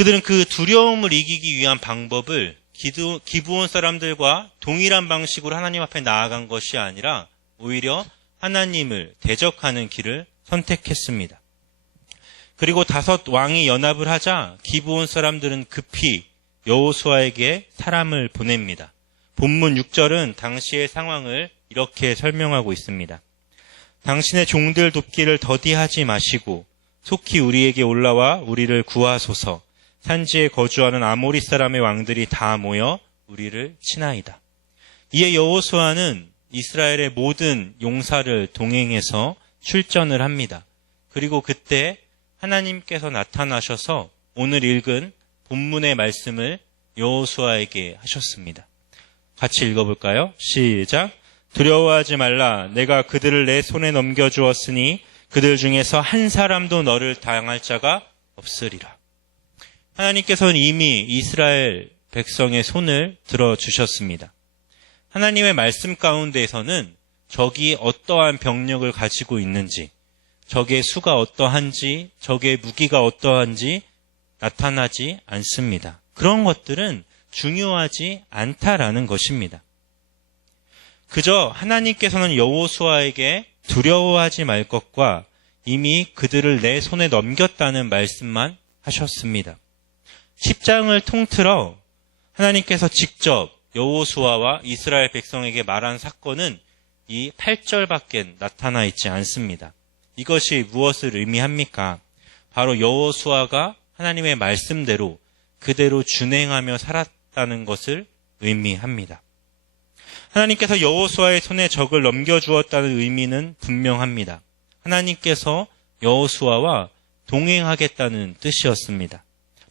그들은 그 두려움을 이기기 위한 방법을 기브온 사람들과 동일한 방식으로 하나님 앞에 나아간 것이 아니라 오히려 하나님을 대적하는 길을 선택했습니다. 그리고 5 왕이 연합을 하자 기브온 사람들은 급히 여호수아에게 사람을 보냅니다. 본문 6절은 당시의 상황을 이렇게 설명하고 있습니다. 당신의 종들 돕기를 더디하지 마시고 속히 우리에게 올라와 우리를 구하소서. 산지에 거주하는 아모리 사람의 왕들이 다 모여 우리를 치나이다. 이에 여호수아는 이스라엘의 모든 용사를 동행해서 출전을 합니다. 그리고 그때 하나님께서 나타나셔서 오늘 읽은 본문의 말씀을 여호수아에게 하셨습니다. 같이 읽어볼까요? 시작. 두려워하지 말라. 내가 그들을 내 손에 넘겨주었으니 그들 중에서 한 사람도 너를 당할 자가 없으리라. 하나님께서는 이미 이스라엘 백성의 손을 들어주셨습니다. 하나님의 말씀 가운데에서는 적이 어떠한 병력을 가지고 있는지, 적의 수가 어떠한지, 적의 무기가 어떠한지 나타나지 않습니다. 그런 것들은 중요하지 않다라는 것입니다. 그저 하나님께서는 여호수아에게 두려워하지 말 것과 이미 그들을 내 손에 넘겼다는 말씀만 하셨습니다. 10장을 통틀어 하나님께서 직접 여호수아와 이스라엘 백성에게 말한 사건은 이 8절밖에 나타나 있지 않습니다. 이것이 무엇을 의미합니까? 바로 여호수아가 하나님의 말씀대로 그대로 준행하며 살았다는 것을 의미합니다. 하나님께서 여호수아의 손에 적을 넘겨주었다는 의미는 분명합니다. 하나님께서 여호수아와 동행하겠다는 뜻이었습니다.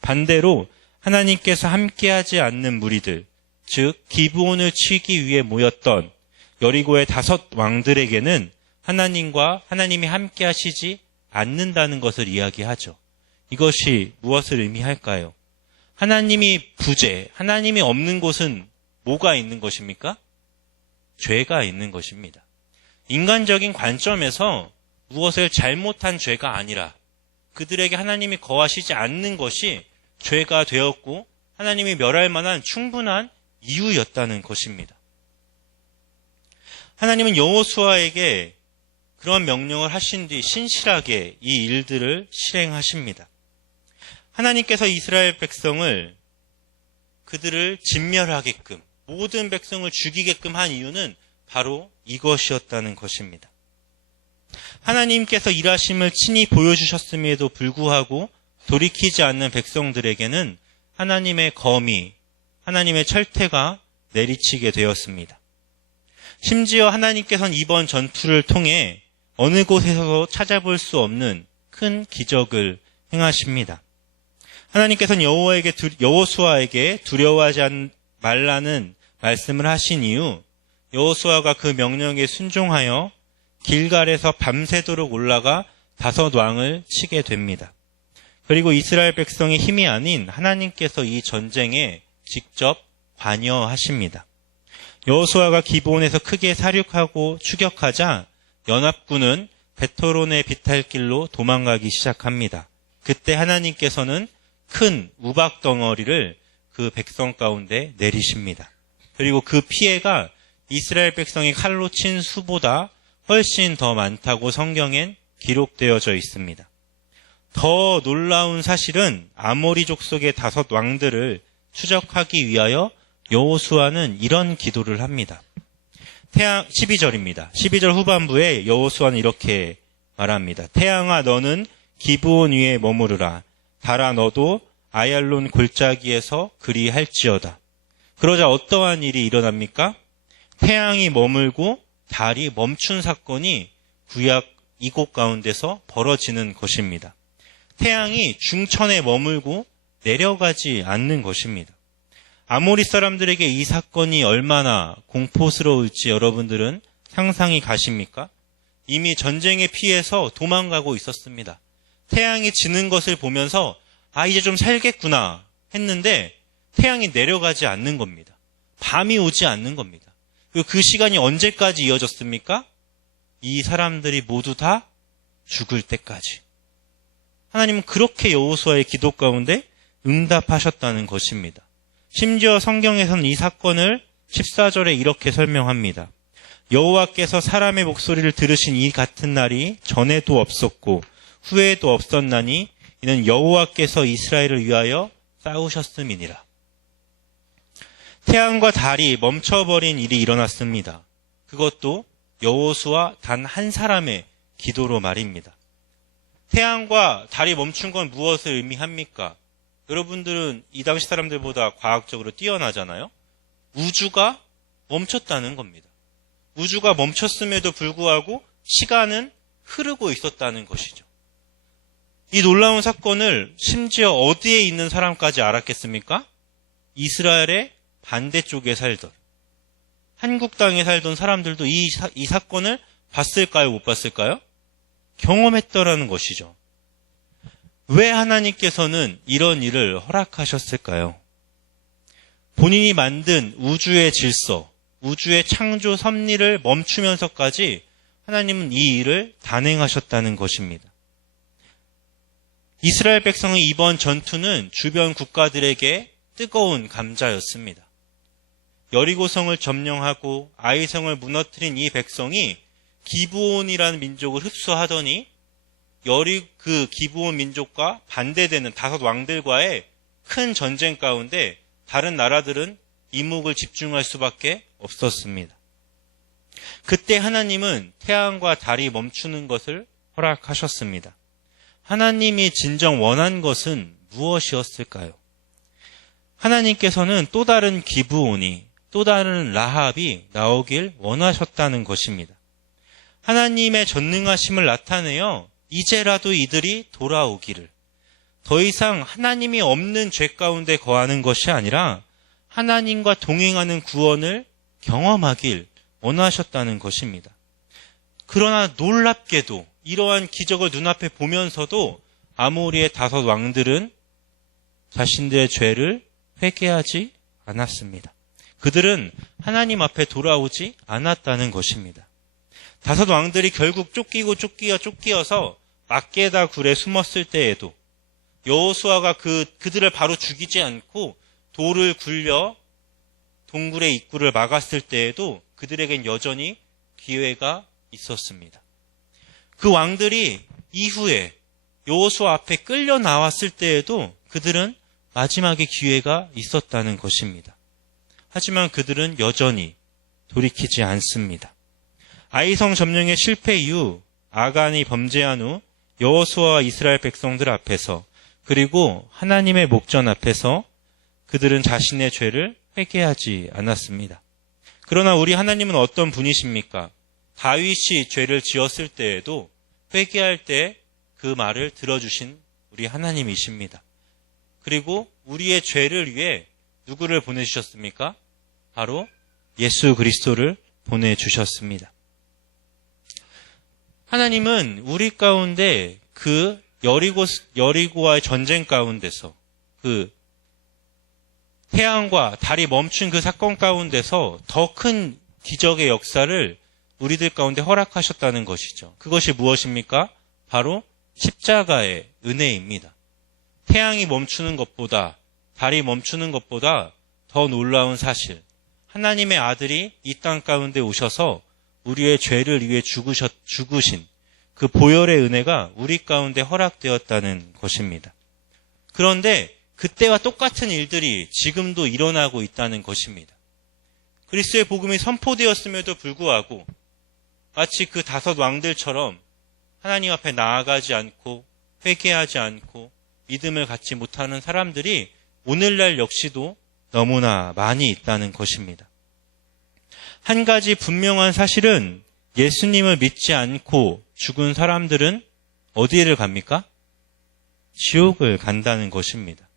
반대로 하나님께서 함께하지 않는 무리들, 즉 기브온을 치기 위해 모였던 여리고의 5 왕들에게는 하나님이 함께하시지 않는다는 것을 이야기하죠. 이것이 무엇을 의미할까요? 하나님이 하나님이 없는 곳은 뭐가 있는 것입니까? 죄가 있는 것입니다. 인간적인 관점에서 무엇을 잘못한 죄가 아니라 그들에게 하나님이 거하시지 않는 것이 죄가 되었고 하나님이 멸할 만한 충분한 이유였다는 것입니다. 하나님은 여호수아에게 그런 명령을 하신 뒤 신실하게 이 일들을 실행하십니다. 하나님께서 이스라엘 백성을 그들을 진멸하게끔 모든 백성을 죽이게끔 한 이유는 바로 이것이었다는 것입니다. 하나님께서 일하심을 친히 보여주셨음에도 불구하고 돌이키지 않는 백성들에게는 하나님의 검이, 하나님의 철퇴가 내리치게 되었습니다. 심지어 하나님께서는 이번 전투를 통해 어느 곳에서도 찾아볼 수 없는 큰 기적을 행하십니다. 하나님께서는 여호수아에게 두려워하지 말라는 말씀을 하신 이후 여호수아가 그 명령에 순종하여 길갈에서 밤새도록 올라가 5 왕을 치게 됩니다. 그리고 이스라엘 백성의 힘이 아닌 하나님께서 이 전쟁에 직접 관여하십니다. 여호수아가 기브온에서 크게 사륙하고 추격하자 연합군은 베토론의 비탈길로 도망가기 시작합니다. 그때 하나님께서는 큰 우박 덩어리를 그 백성 가운데 내리십니다. 그리고 그 피해가 이스라엘 백성이 칼로 친 수보다 훨씬 더 많다고 성경엔 기록되어져 있습니다. 더 놀라운 사실은 아모리 족속의 5 왕들을 추적하기 위하여 여호수아는 이런 기도를 합니다. 12절입니다. 12절 후반부에 여호수아는 이렇게 말합니다. 태양아 너는 기브온 위에 머무르라. 달아 너도 아얄론 골짜기에서 그리할지어다. 그러자 어떠한 일이 일어납니까? 태양이 머물고 달이 멈춘 사건이 구약 이곳 가운데서 벌어지는 것입니다. 태양이 중천에 머물고 내려가지 않는 것입니다. 아모리 사람들에게 이 사건이 얼마나 공포스러울지 여러분들은 상상이 가십니까? 이미 전쟁에 피해서 도망가고 있었습니다. 태양이 지는 것을 보면서 이제 좀 살겠구나 했는데 태양이 내려가지 않는 겁니다. 밤이 오지 않는 겁니다. 그 시간이 언제까지 이어졌습니까? 이 사람들이 모두 다 죽을 때까지. 하나님은 그렇게 여호수아의 기도 가운데 응답하셨다는 것입니다. 심지어 성경에서는 이 사건을 14절에 이렇게 설명합니다. 여호와께서 사람의 목소리를 들으신 이 같은 날이 전에도 없었고 후에도 없었나니 이는 여호와께서 이스라엘을 위하여 싸우셨음이니라. 태양과 달이 멈춰버린 일이 일어났습니다. 그것도 여호수아 단 한 사람의 기도로 말입니다. 태양과 달이 멈춘 건 무엇을 의미합니까? 여러분들은 이 당시 사람들보다 과학적으로 뛰어나잖아요. 우주가 멈췄다는 겁니다. 우주가 멈췄음에도 불구하고 시간은 흐르고 있었다는 것이죠. 이 놀라운 사건을 심지어 어디에 있는 사람까지 알았겠습니까? 이스라엘의 반대쪽에 살던, 한국 땅에 살던 사람들도 이 사건을 봤을까요? 못 봤을까요? 경험했더라는 것이죠. 왜 하나님께서는 이런 일을 허락하셨을까요? 본인이 만든 우주의 질서, 우주의 창조 섭리를 멈추면서까지 하나님은 이 일을 단행하셨다는 것입니다. 이스라엘 백성의 이번 전투는 주변 국가들에게 뜨거운 감자였습니다. 여리고성을 점령하고 아이성을 무너뜨린 이 백성이 기브온이라는 민족을 흡수하더니 그 기브온 민족과 반대되는 다섯 왕들과의 큰 전쟁 가운데 다른 나라들은 이목을 집중할 수밖에 없었습니다. 그때 하나님은 태양과 달이 멈추는 것을 허락하셨습니다. 하나님이 진정 원한 것은 무엇이었을까요? 하나님께서는 또 다른 기브온이, 또 다른 라합이 나오길 원하셨다는 것입니다. 하나님의 전능하심을 나타내어 이제라도 이들이 돌아오기를, 더 이상 하나님이 없는 죄 가운데 거하는 것이 아니라 하나님과 동행하는 구원을 경험하길 원하셨다는 것입니다. 그러나 놀랍게도 이러한 기적을 눈앞에 보면서도 아모리의 다섯 왕들은 자신들의 죄를 회개하지 않았습니다. 그들은 하나님 앞에 돌아오지 않았다는 것입니다. 다섯 왕들이 결국 쫓기어서 막게다 굴에 숨었을 때에도 여호수아가 그들을 바로 죽이지 않고 돌을 굴려 동굴의 입구를 막았을 때에도 그들에겐 여전히 기회가 있었습니다. 그 왕들이 이후에 여호수아 앞에 끌려 나왔을 때에도 그들은 마지막에 기회가 있었다는 것입니다. 하지만 그들은 여전히 돌이키지 않습니다. 아이성 점령의 실패 이후 아간이 범죄한 후 여호수아와 이스라엘 백성들 앞에서, 그리고 하나님의 목전 앞에서 그들은 자신의 죄를 회개하지 않았습니다. 그러나 우리 하나님은 어떤 분이십니까? 다윗이 죄를 지었을 때에도 회개할 때 그 말을 들어주신 우리 하나님이십니다. 그리고 우리의 죄를 위해 누구를 보내주셨습니까? 바로 예수 그리스도를 보내주셨습니다. 하나님은 우리 가운데 그 여리고와의 전쟁 가운데서, 그 태양과 달이 멈춘 그 사건 가운데서 더 큰 기적의 역사를 우리들 가운데 허락하셨다는 것이죠. 그것이 무엇입니까? 바로 십자가의 은혜입니다. 태양이 멈추는 것보다, 달이 멈추는 것보다 더 놀라운 사실, 하나님의 아들이 이 땅 가운데 오셔서 우리의 죄를 위해 죽으신 그 보혈의 은혜가 우리 가운데 허락되었다는 것입니다. 그런데 그때와 똑같은 일들이 지금도 일어나고 있다는 것입니다. 그리스도의 복음이 선포되었음에도 불구하고 마치 그 다섯 왕들처럼 하나님 앞에 나아가지 않고 회개하지 않고 믿음을 갖지 못하는 사람들이 오늘날 역시도 너무나 많이 있다는 것입니다. 한 가지 분명한 사실은 예수님을 믿지 않고 죽은 사람들은 어디를 갑니까? 지옥을 간다는 것입니다.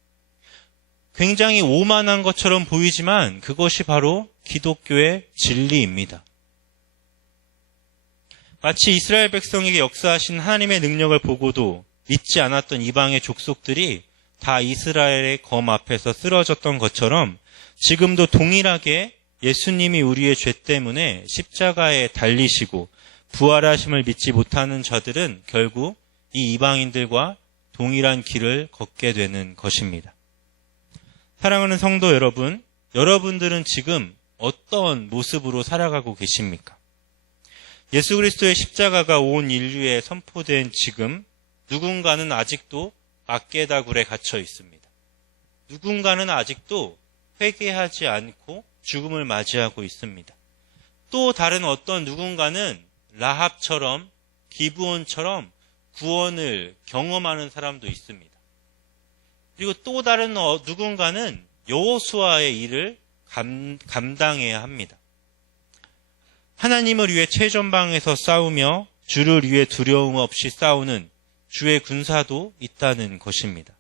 굉장히 오만한 것처럼 보이지만 그것이 바로 기독교의 진리입니다. 마치 이스라엘 백성에게 역사하신 하나님의 능력을 보고도 믿지 않았던 이방의 족속들이 다 이스라엘의 검 앞에서 쓰러졌던 것처럼 지금도 동일하게 예수님이 우리의 죄 때문에 십자가에 달리시고 부활하심을 믿지 못하는 자들은 결국 이 이방인들과 동일한 길을 걷게 되는 것입니다. 사랑하는 성도 여러분, 여러분들은 지금 어떤 모습으로 살아가고 계십니까? 예수 그리스도의 십자가가 온 인류에 선포된 지금 누군가는 아직도 막게다굴에 갇혀 있습니다. 누군가는 아직도 회개하지 않고 죽음을 맞이하고 있습니다. 또 다른 어떤 누군가는 라합처럼 기브온처럼 구원을 경험하는 사람도 있습니다. 그리고 또 다른 누군가는 여호수아의 일을 감당해야 합니다. 하나님을 위해 최전방에서 싸우며 주를 위해 두려움 없이 싸우는 주의 군사도 있다는 것입니다.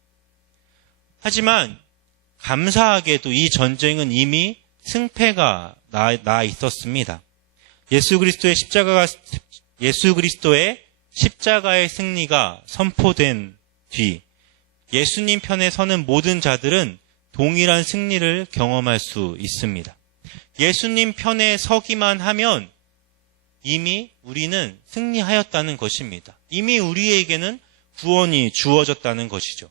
하지만 감사하게도 이 전쟁은 이미 승패가 나 있었습니다. 예수 그리스도의 십자가의 승리가 선포된 뒤 예수님 편에 서는 모든 자들은 동일한 승리를 경험할 수 있습니다. 예수님 편에 서기만 하면 이미 우리는 승리하였다는 것입니다. 이미 우리에게는 구원이 주어졌다는 것이죠.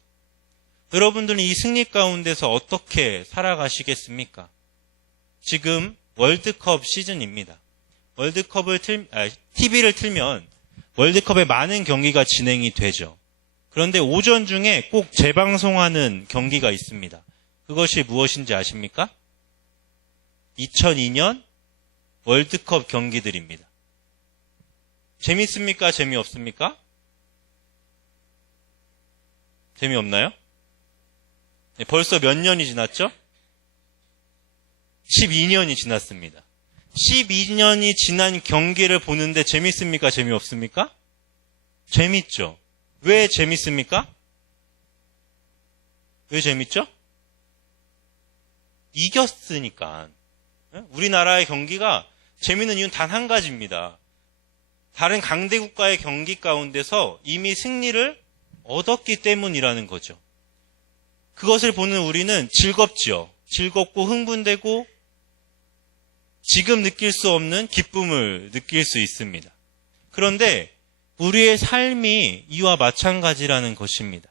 여러분들은 이 승리 가운데서 어떻게 살아가시겠습니까? 지금 월드컵 시즌입니다. TV를 틀면 월드컵에 많은 경기가 진행이 되죠. 그런데 오전 중에 꼭 재방송하는 경기가 있습니다. 그것이 무엇인지 아십니까? 2002년 월드컵 경기들입니다. 재밌습니까? 재미없습니까? 재미없나요? 네, 벌써 몇 년이 지났죠? 12년이 지났습니다. 12년이 지난 경기를 보는데 재밌습니까? 재미없습니까? 재밌죠. 왜 재밌습니까? 왜 재밌죠? 이겼으니까. 우리나라의 경기가 재밌는 이유는 단 한 가지입니다. 다른 강대국가의 경기 가운데서 이미 승리를 얻었기 때문이라는 거죠. 그것을 보는 우리는 즐겁지요. 즐겁고 흥분되고 지금 느낄 수 없는 기쁨을 느낄 수 있습니다. 그런데 우리의 삶이 이와 마찬가지라는 것입니다.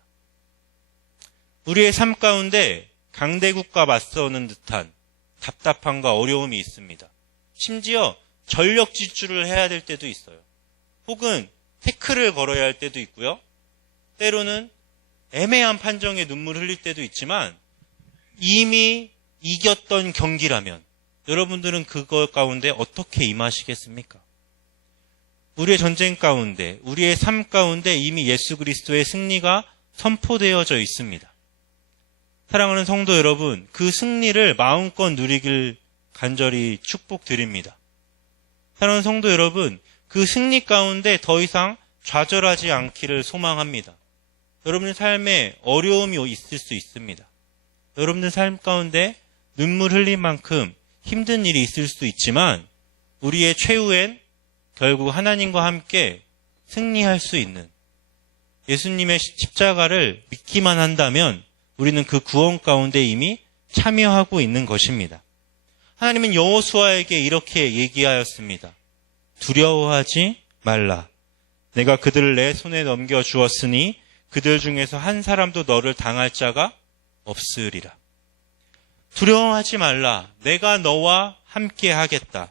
우리의 삶 가운데 강대국과 맞서는 듯한 답답함과 어려움이 있습니다. 심지어 전력 질주를 해야 될 때도 있어요. 혹은 태클을 걸어야 할 때도 있고요. 때로는 애매한 판정에 눈물을 흘릴 때도 있지만 이미 이겼던 경기라면 여러분들은 그것 가운데 어떻게 임하시겠습니까? 우리의 전쟁 가운데, 우리의 삶 가운데 이미 예수 그리스도의 승리가 선포되어져 있습니다. 사랑하는 성도 여러분, 그 승리를 마음껏 누리길 간절히 축복드립니다. 사랑하는 성도 여러분, 그 승리 가운데 더 이상 좌절하지 않기를 소망합니다. 여러분의 삶에 어려움이 있을 수 있습니다. 여러분들 삶 가운데 눈물 흘릴 만큼 힘든 일이 있을 수 있지만 우리의 최후엔 결국 하나님과 함께 승리할 수 있는 예수님의 십자가를 믿기만 한다면 우리는 그 구원 가운데 이미 참여하고 있는 것입니다. 하나님은 여호수아에게 이렇게 얘기하였습니다. 두려워하지 말라. 내가 그들을 내 손에 넘겨주었으니 그들 중에서 한 사람도 너를 당할 자가 없으리라. 두려워하지 말라. 내가 너와 함께 하겠다.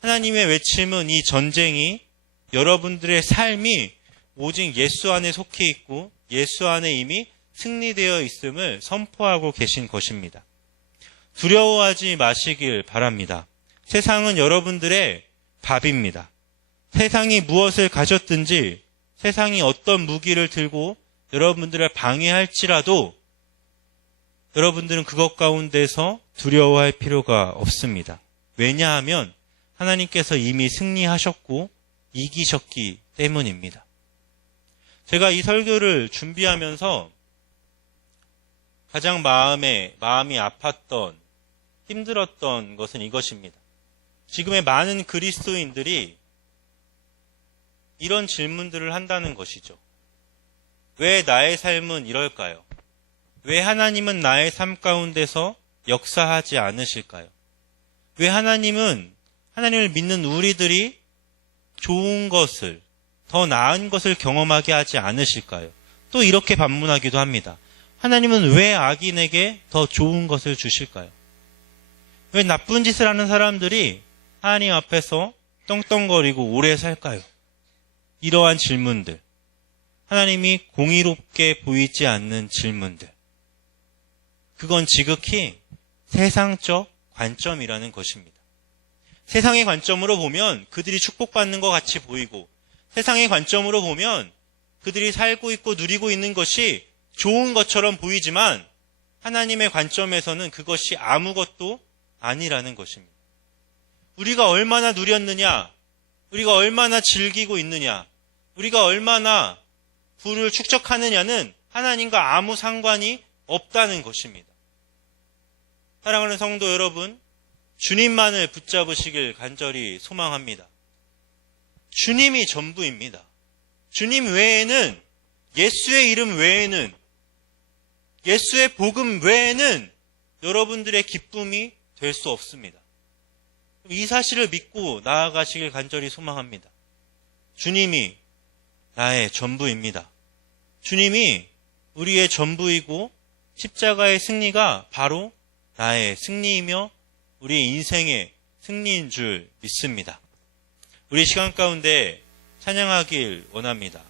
하나님의 외침은 이 전쟁이 여러분들의 삶이 오직 예수 안에 속해 있고 예수 안에 이미 승리되어 있음을 선포하고 계신 것입니다. 두려워하지 마시길 바랍니다. 세상은 여러분들의 밥입니다. 세상이 무엇을 가졌든지 세상이 어떤 무기를 들고 여러분들을 방해할지라도 여러분들은 그것 가운데서 두려워할 필요가 없습니다. 왜냐하면 하나님께서 이미 승리하셨고 이기셨기 때문입니다. 제가 이 설교를 준비하면서 가장 마음이 아팠던, 힘들었던 것은 이것입니다. 지금의 많은 그리스도인들이 이런 질문들을 한다는 것이죠. 왜 나의 삶은 이럴까요? 왜 하나님은 나의 삶 가운데서 역사하지 않으실까요? 왜 하나님을 믿는 우리들이 좋은 것을, 더 나은 것을 경험하게 하지 않으실까요? 또 이렇게 반문하기도 합니다. 하나님은 왜 악인에게 더 좋은 것을 주실까요? 왜 나쁜 짓을 하는 사람들이 하나님 앞에서 떵떵거리고 오래 살까요? 이러한 질문들, 하나님이 공의롭게 보이지 않는 질문들, 그건 지극히 세상적 관점이라는 것입니다. 세상의 관점으로 보면 그들이 축복받는 것 같이 보이고, 세상의 관점으로 보면 그들이 살고 있고 누리고 있는 것이 좋은 것처럼 보이지만 하나님의 관점에서는 그것이 아무것도 아니라는 것입니다. 우리가 얼마나 누렸느냐, 우리가 얼마나 즐기고 있느냐, 우리가 얼마나 부를 축적하느냐는 하나님과 아무 상관이 없다는 것입니다. 사랑하는 성도 여러분, 주님만을 붙잡으시길 간절히 소망합니다. 주님이 전부입니다. 주님 외에는, 예수의 이름 외에는, 예수의 복음 외에는 여러분들의 기쁨이 될 수 없습니다. 이 사실을 믿고 나아가시길 간절히 소망합니다. 주님이 나의 전부입니다. 주님이 우리의 전부이고 십자가의 승리가 바로 나의 승리이며 우리의 인생의 승리인 줄 믿습니다. 우리 시간 가운데 찬양하길 원합니다.